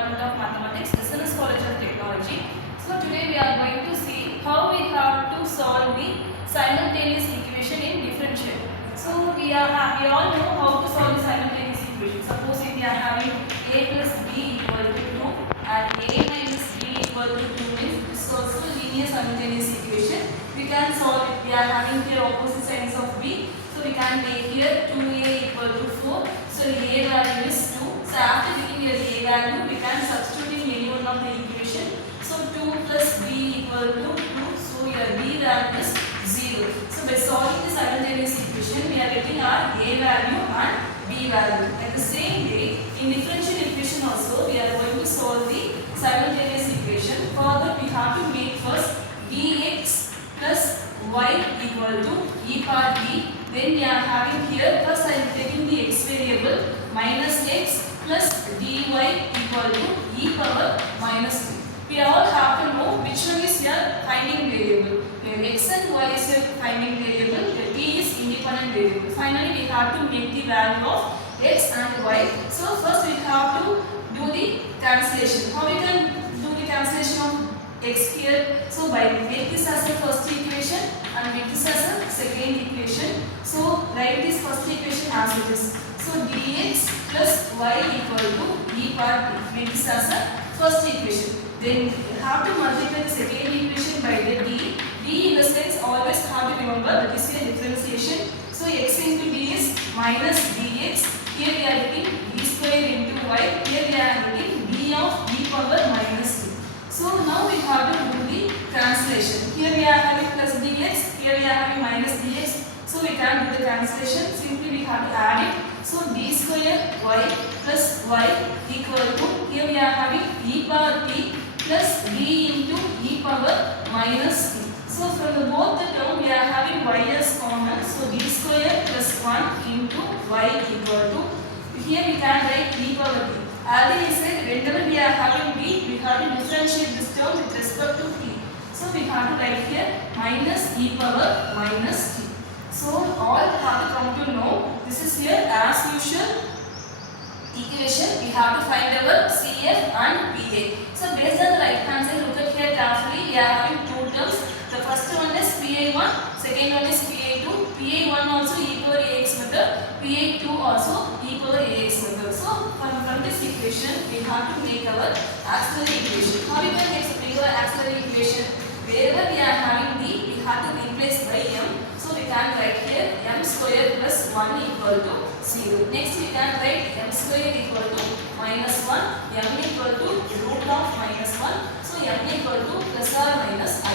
Department of Mathematics, SNS College of Technology. So today we are going to see how we have to solve the simultaneous equation in differential. So we all know how to solve the simultaneous equation. Suppose if we are having a plus b equal to 2 and a minus b equal to 2 means this is also linear simultaneous equation. We can solve it. We are having here opposite sides of b. So we can take here 2a equal to 4. So a value is 2. So after getting your a value, we can substitute in any one of the equation. So 2 plus b equal to 2. So your b value is 0. So by solving the simultaneous equation, we are getting our a value and b value. At the same way, in differential equation also, we are going to solve the simultaneous equation. For that, we have to make first dx plus y equal to e power t. Then we are having here, first I am taking the x variable minus x plus dy equal to e power minus t. We all have to know which one is your finding variable. X and y is your finding variable, t is independent variable. Finally, we have to make the value of x and y. So first we have to do the cancellation. How we can do the cancellation of x here? So by make this as the first equation and make this as a second equation. So write this first equation as it is. So dx plus y equal to e power t. Make this as a first equation. Then you have to multiply the second equation by the d. D in the sense always have to remember that is a differentiation. So x into d is minus dx. Here we are getting d square into y. Here we are getting d of e power minus t. So now we have to do the translation. Here we are having plus dx. Here we are having minus dx. So we can do the translation. Simply we have to add it. So d square y plus y equal to, here we are having e power t plus d into e power minus t. So from the both the term we are having y as common. So d square plus 1 into y equal to, here we can write e power t. Earlier I said whenever we are having b, we have to differentiate this term with respect to t. So we have to write here minus e power minus t. So all have to come to know, this is here as usual equation. We have to find our CF and PA. So based on the right hand side, look at here carefully. We are having two terms. The first one is PA1, second one is PA2. PA1 also e power ax method, PA2 also e power ax method. So from this equation, we have to make our auxiliary equation. How we can make our auxiliary equation? Wherever we are having d, we have to replace by m. So we can write here m square plus 1 equal to 0. Next we can write m square equal to minus 1, m equal to root of minus 1. So m equal to plus or minus I.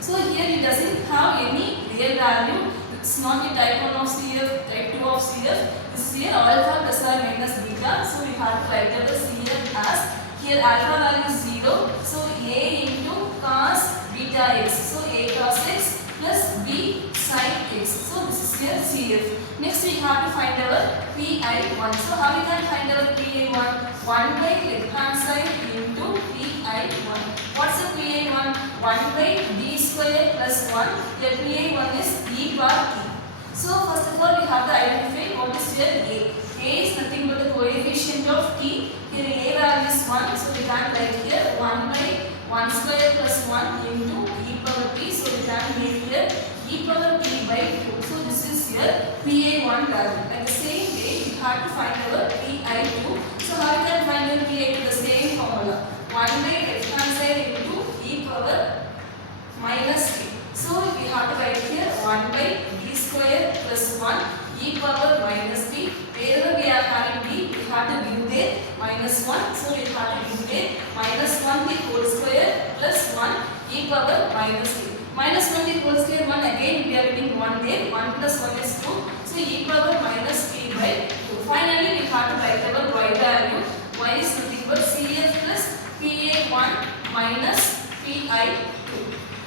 So here it doesn't have any real value. It's not the type 1 of CF, type 2 of CF. This is here alpha plus or minus beta. So we have to write the CF as, here alpha value is 0. So a into cos beta x. So a cos x plus b sin x. So this is here CF. Next we have to find our PI1. So how we can find our PI1? 1 by left hand side into PI1. What's the PI1? 1 by d square plus 1. Your PI1 is e power t. So first of all we have to identify what is here a. A is nothing but the coefficient of t. Here a value is 1. So we can write here 1 by 1 square plus 1 into e power t. So we can make here e power t by 2. So this is here PA1 value. At the same way, we have to find our PI2. So how we can find our PI2? The same formula. 1 by left hand side into e power minus t. So we have to write here 1 by d square plus 1 e power minus t. Wherever we are having d, we have to give there minus 1. So we have to give there minus 1 the whole square plus 1 e power minus t. Minus 1 the whole square 1, again we are getting 1 there. 1 plus 1 is 2. So e power minus t by 2. Finally we have to write our y value. Y is nothing but CF plus PA1 minus PI2.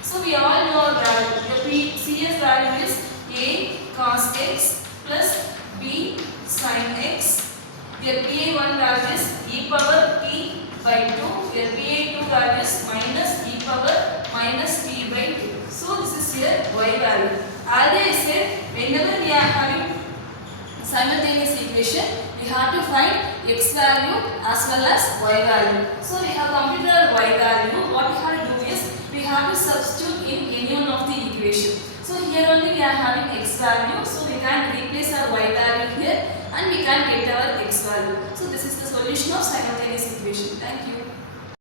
So we all know our value. The CF value is a cos x plus b sin x. Your PA1 value is e power t by 2. Your PA2 value is minus e power minus t by 2. So this is here y value. Earlier I said whenever we are having simultaneous equation, We have to find x value as well as y value. So we have completed our y value. What we have to do is we have to substitute in any one of the equation. So here only we are having x value. So we can replace our y value here and we can get our x value. So this is the solution of simultaneous equation. Thank you.